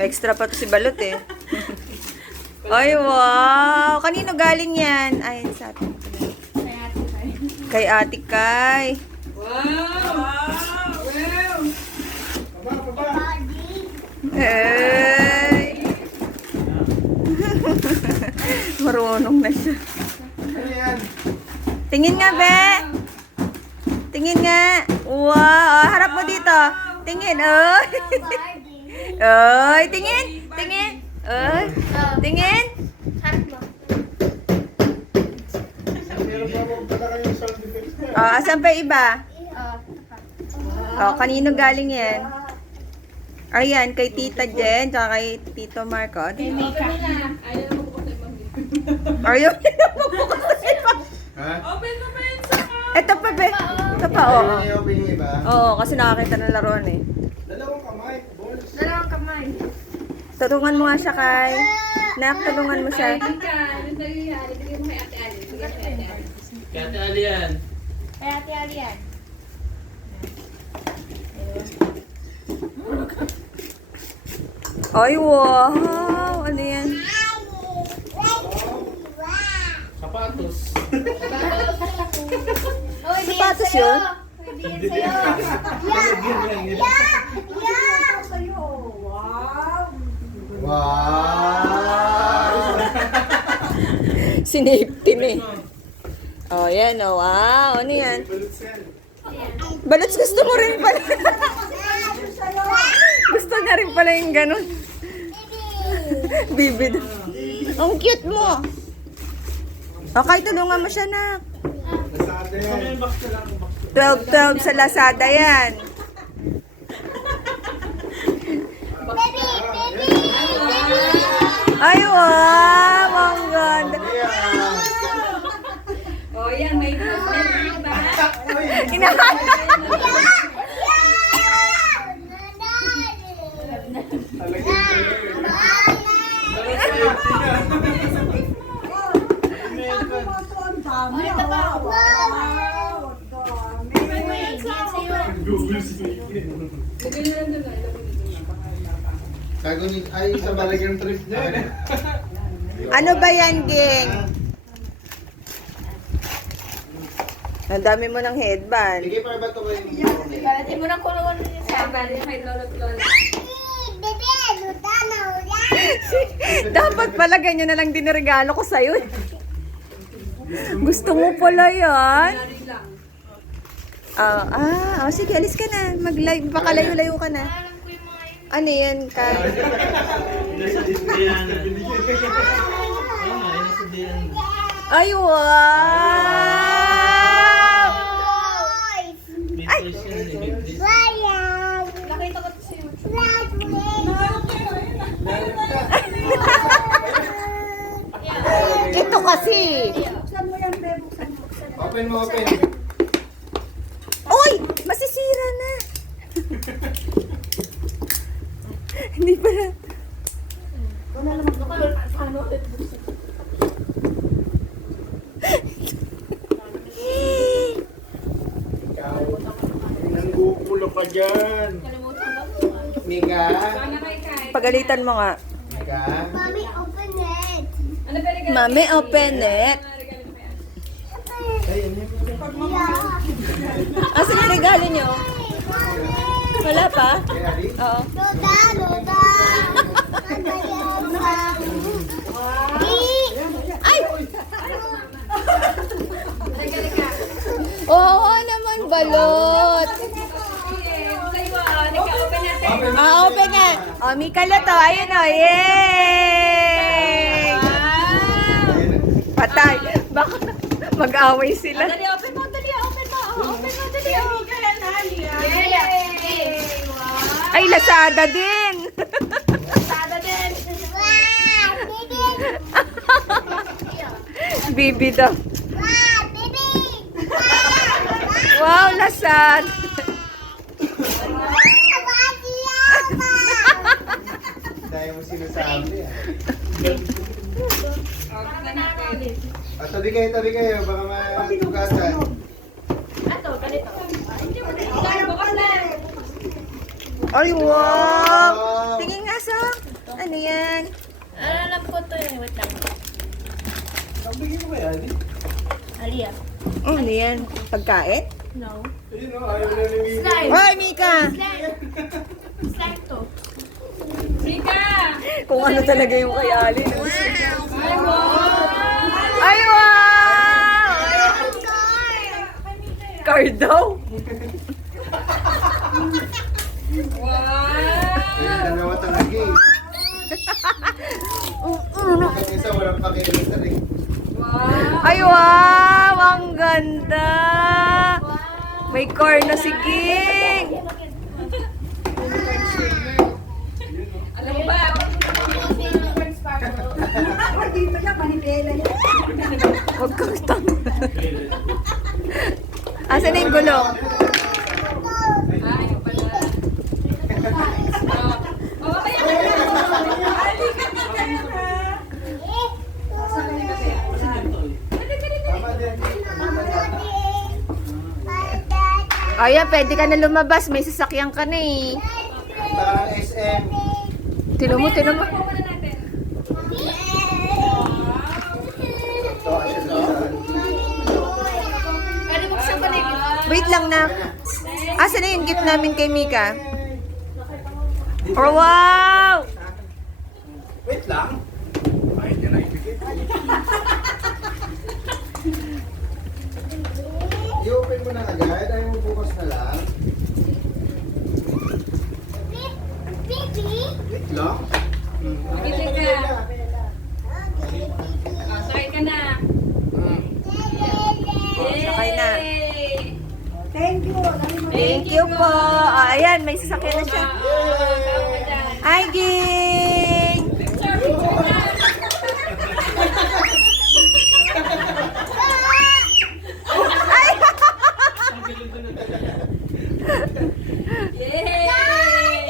Extra pa to si Balot eh. Ay, wow! Kanino galing yan? Ay, sa atin. Kay Ate Kai. Hey! Marunong na siya. Tingin nga, be! Tingin nga! Wow! Harap mo dito! Tingin! Oy! Oy! Tingin! Tingin! Oy! Tingin! Asan pa iba? Kanino galing yan? Ayan, kay Tita Jen, tsaka kay Tito Marco. Ayaw na magbukas na iba. Open mo ba yun sa... Ito pa, be. Ito pa, oo. Oo, kasi nakakita ng laruan eh. Dalawang kamay, balls. Dalawang kamay. Tulungan mo nga siya, Kai. Nak, tulungan mo siya. Ano tayo yan? Ibigay mo kay Ate Ali. Ibigay mo kay Ate Ali. Kaya Ate Ali yan. Kaya Ate Ali yan. Ay, wow! Ano yan? Sapatos. Oh, hindi Sapatos sa'yo. yun? Hindi yan sa'yo. Wow! Sinipti na eh. Oh, yan, oh. Wow, ano yan? Balots, gusto mo rin pala. Gusto niya rin pala yung ganun. Bibid. Ang cute mo. Okay, tulungan mo siya, nak. Nasada yan. 12-12 sa Lazada yan. Ay, wow! Ang ganda. Oh, yan. May diba? Inahanap. Ito pa. Bigay na lang doon. Kagunin ay sa Balagang trip niya. Ano ba yan, Ging? Ang dami mo ng headband. Sige pa ba ito kayo? Hindi mo na kulungan niya sa Bali kay Lolo't Lola. Dapat pala ganyan na lang din regalo ko sa'yo. Gusto mo pala yan? Dari lang. Sige, alis ka na. Mag-live, baka layo-layo ka na. alam ko yung mga yun. Ano yan, Kai? Nasa Disneyanan. Oo nga, nasa Disneyanan. Ay, wow! May toys yan eh. May Disney. Nakita ko ito sa'yo. Ito kasi. Open mo, open. Uy! Masisira na. Hindi pala. Ikaw. Nanggukulo ka dyan. Mika. Sana kay Kai. Pagalitan mo nga. Mika. Ano ba regalo? Mami, open it. Ano regalo mo kay Ate? Ay, ano yun? Asan yung regalo nyo? Wala pa? Kay Ali? Oo. Ay! Oo naman, balot. Sa'yo nagka-open natin. Open nga. Mikalo to. Ayun o. Yay! Patay. Baka mag-away sila. Dali, open mo, dali, open mo. Open mo, dali. Yay! Wow! Ay, Lazada din. Sada din. Bibi daw. Wow, Lazada. Dahil mo sinasabi ah. Open natin. Tabi kayo, baka matugasan. Ay, wow! Tingin nga sa... Ano yan? Alam ko to yun. Wait lang. Bigyan mo kaya, Ali? Alia. Oh, ano yan? Pagkain? No. Ayun o, ayaw na ni Mika. Slime. Ay, Mika! Slime to. Mika! Kung ano talaga yung kay Ali. No? Ay, wow! Ay, wow! Card daw? Wow! Ayun, dalawa talaga eh. Ang isa walang pakilita rin. Wow! Ay, wow! Ang ganda! May car na si King! Alam mo ba? Huwag kang tanga. Asan na yung gulong? Ay, yung pala. Oh, kaya ka na. Tama din. Ayan, pwede ka na lumabas. May sasakyan ka na eh. Punta ka ng SM. Tinan mo. Muna natin. Ito, siya sa saan. Pwede buksan ko na yung Wait lang na. Asan na yung gift namin kay Mika? Oh, wow! Wait lang. Bakit niya na ibigay? I-open mo na agad. Ayaw mo bukas na lang. Wait lang. Magiging ka. Ah, sakay ka na. Sakay na. Yay! Thank you po. Ah, ayan, may sasakyan na siya. Hi, Ging! Yay!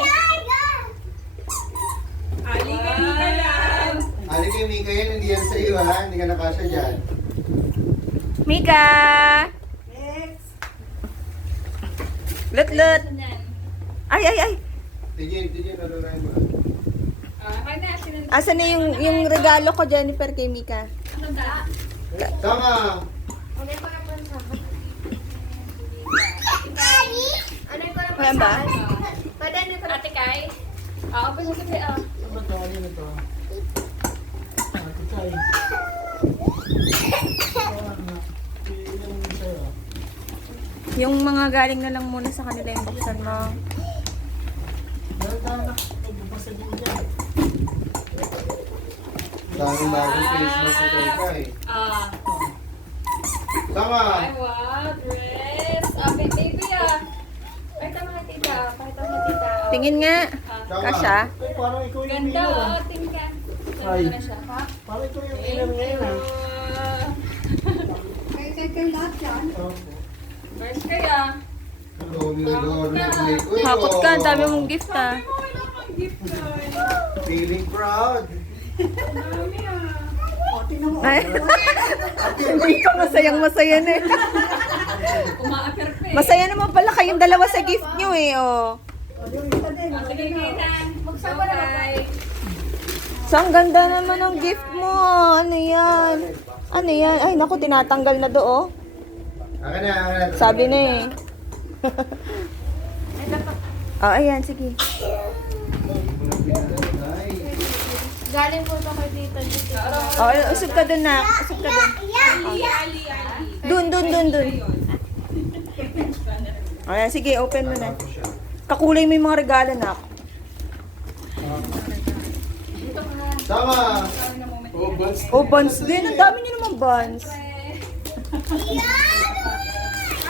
Ali ka, Mika lang. Ali kay Mika yan, hindi yan sa iyo ha. Hindi ka nakasya dyan. Mika! Lut. Ay. Tigil, ano na mo. Ah, kaya na, sinunod. Asan na yung regalo ko, Jennifer, kay Mika? Ano ba? Tama. Ano yung parang sa akin? Ano yung parang Ayan ba? Pwede ano yung Ate Kai? Ah, open mo kasi, ah. Yung mga galing na lang muna sa kanila yung buksan mo. Daming bagong face mask sa Teka eh. Ah. Tama. Ay, wow, dress. Ah, baby, ah. Ay, tama na, tita. Pakita mo, tita. Oh. Tingin nga. Tama. Kasha? Ay, parang ikaw yung Ganda, winner, oh. ah. Tingin ka. Ay. Ganda na siya. Ha? Parang ikaw yung Thank winner ngayon ah. you. First kaya. Hakot ka, ang dami mong gift ah. Feeling proud. Ay. Hindi ka masaya na eh. Umaaperpe. Masaya naman pala kayong dalawa sa gift nyo eh, oh. Ah, sige, Kaitan. Buksan mo na. So, ang ganda naman ng gift mo. Ano yan? Ano yan? Ay, naku, tinatanggal na do, oh. Akin na. Sabi na eh. Oh, ayan, sige. Galing po ito kay Tito dito. Oh, usog ka dun na. Usog ka dun. Ali. Dun. Ayan, sige, open mo na. Kakulay mo yung mga regalo na. Tama. Oh, buns din. Ang dami niyo naman buns.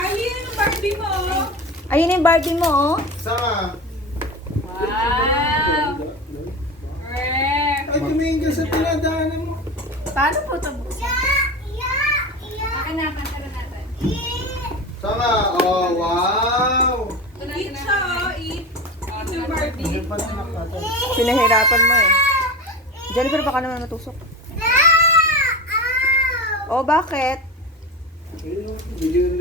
Ali, ano Barbie mo? Ayun yung Barbie mo, oh. Sama. Wow. Rare. Ay, tumingin ka sa pinadaanan mo. Paano po ito buksan? Akin na, pantara natin. Sama. Oh, wow. Ito na, ito na. Eat. Eat yung Barbie. Pinahirapan mo eh. Jennifer, baka naman matusok. Oh, bakit? Ayun, bigyan